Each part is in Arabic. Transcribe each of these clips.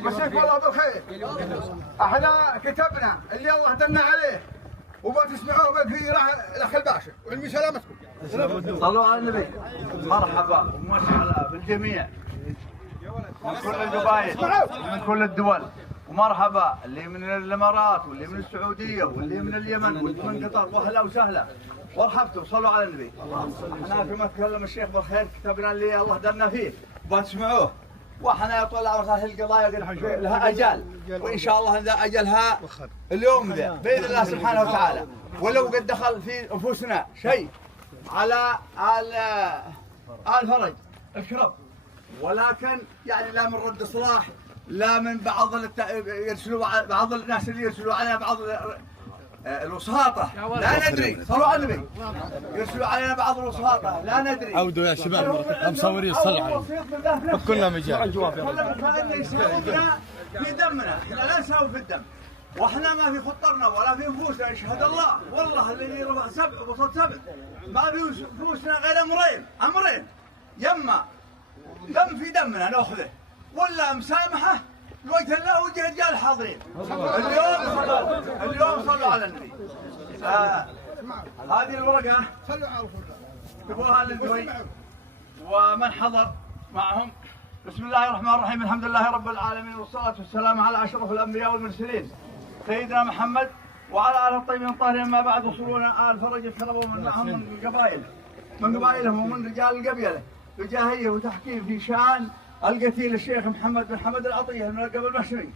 مساك والله بالخير. احنا كتبنا اللي الله دلنا عليه وبتسمعوه في الاخ الباشا والمي سلامتكم. صلوا على النبي. مرحبا ومسهلا بالجميع من كل القبائل ومن كل الدول، ومرحبا اللي من الامارات واللي من السعوديه واللي من اليمن واللي من قطر، واهلا وسهلا مرحبتوا. صلوا على النبي. احنا كما تكلم الشيخ بالخير كتبنا اللي الله دلنا فيه وبتسمعوه، واحنا طول العمر هذه القضايا لها اجال، وان شاء الله ذا اجلها اليوم ذا باذن الله سبحانه وتعالى. ولو قد دخل في انفسنا شيء على آل فرج الكرب، ولكن يعني لا من رد صلاح، لا من بعض يرسلوا بعض الناس اللي يرسلوا علينا بعض الوساطة، لا ندري. صلوا على النبي. يرسلوا علينا بعض الوساطة لا ندري. عودوا يا شباب مصورين صلوا عليه فكلنا مجال في دمنا، احنا لا نساوي في الدم، واحنا ما في خطرنا ولا في نفوسنا. يشهد الله والله الذي رفع سبع وبسط سبع، ما في نفوسنا غير امرين، يما دم في دمنا ناخذه، ولا مسامحه لوجه الله وجه الرجال الحاضرين. اليوم صلوا على النبي. هذه الورقه تبوها للدوي ومن حضر معهم. بسم الله الرحمن الرحيم. الحمد لله رب العالمين، والصلاه والسلام على اشرف الانبياء والمرسلين سيدنا محمد وعلى اله الطيبين الطاهرين. ما بعد، وصولنا آل فرج الكرب ومن معهم من قبائلهم ومن رجال القبيله بجاهيه وتحكيم في شان القتيل الشيخ محمد بن حمد العطيه من القبل المشري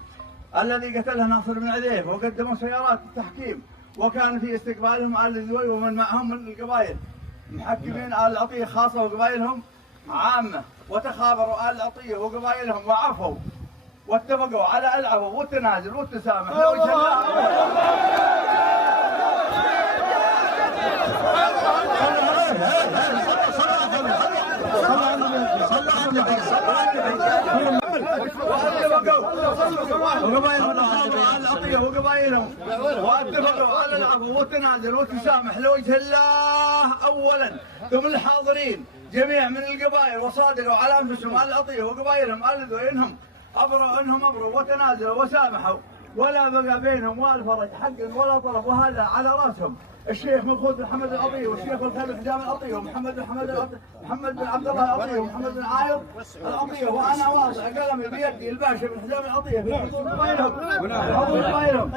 الذي قتله ناصر بن عديف، وقدموا سيارات التحكيم، وكان في استقبالهم آل الذوي ومن معهم من القبائل محكمين آل العطيه خاصه وقبائلهم عامه، وتخابروا آل العطيه وقبائلهم وعفوا واتفقوا على العفو والتنازل والتسامح لوجه الله. وقبائلهم واتفقوا على العفو والتنازل والتسامح لوجه الله اولا، ثم الحاضرين جميع من القبائل وصادقوا على انفسهم آل العطيه وقبائلهم آل الذوي انهم ابروا وتنازلوا وسامحوا، ولا بقى بينهم وآل فرج حق ولا طلب، وهذا على راسهم الشيخ ملخوذ بن حمد العطيه والشيخ الخالد بن حجام العطيه ومحمد بن حمد العطيه، محمد بن عبد الله العطيه ومحمد بن عايض العطيه، وانا واضع قلمي بيدي الباشا بن حجام العطيه في حضور قبائلهم.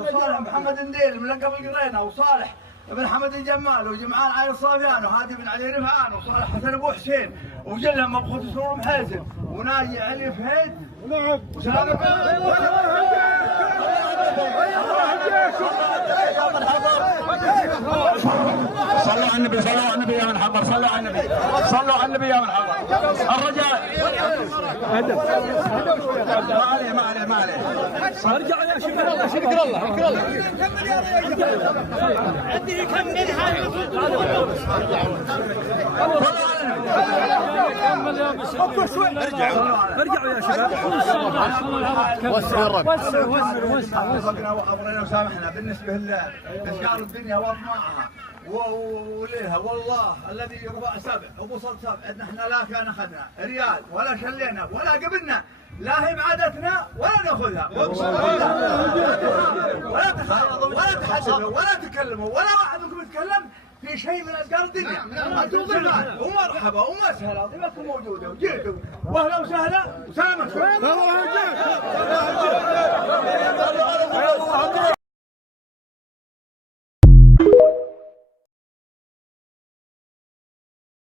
وصالح محمد النديل من لقب القرينه، وصالح ابن حمد الجمال، وجمعان عين الصافيان، وهادي بن علي رفعان، وصالح حسن ابو حسين، وجلهم ابو سرور محاسن، وناجي علي فهيد، وسلام صلوا على النبي. صلوا على النبي يا من حضر. صلوا على النبي. صلوا على النبي يا من حضر. الرجاء ما عليه. ارجع يا شباب. شكر الله. عندي يكمل ارجعوا يا شباب. وسعوا وامرنا وسامحنا بالنسبه لاشجار الدنيا واطماعها وليها، والله الذي يرفع سبع وبسط سبع، ان احنا لا كان اخذنا ريال ولا شلينا ولا قبلنا، لا هي بعادتنا ولا ناخذها، ولا تخاطبوا ولا تحاسبوا ولا تكلموا ولا واحد منكم يتكلم في شيء من اشجار الدنيا. انتم ضيفان ومرحبا ومسهلا، ضيفتكم موجوده وجيتوا، واهلا وسهلا وسلامتكم.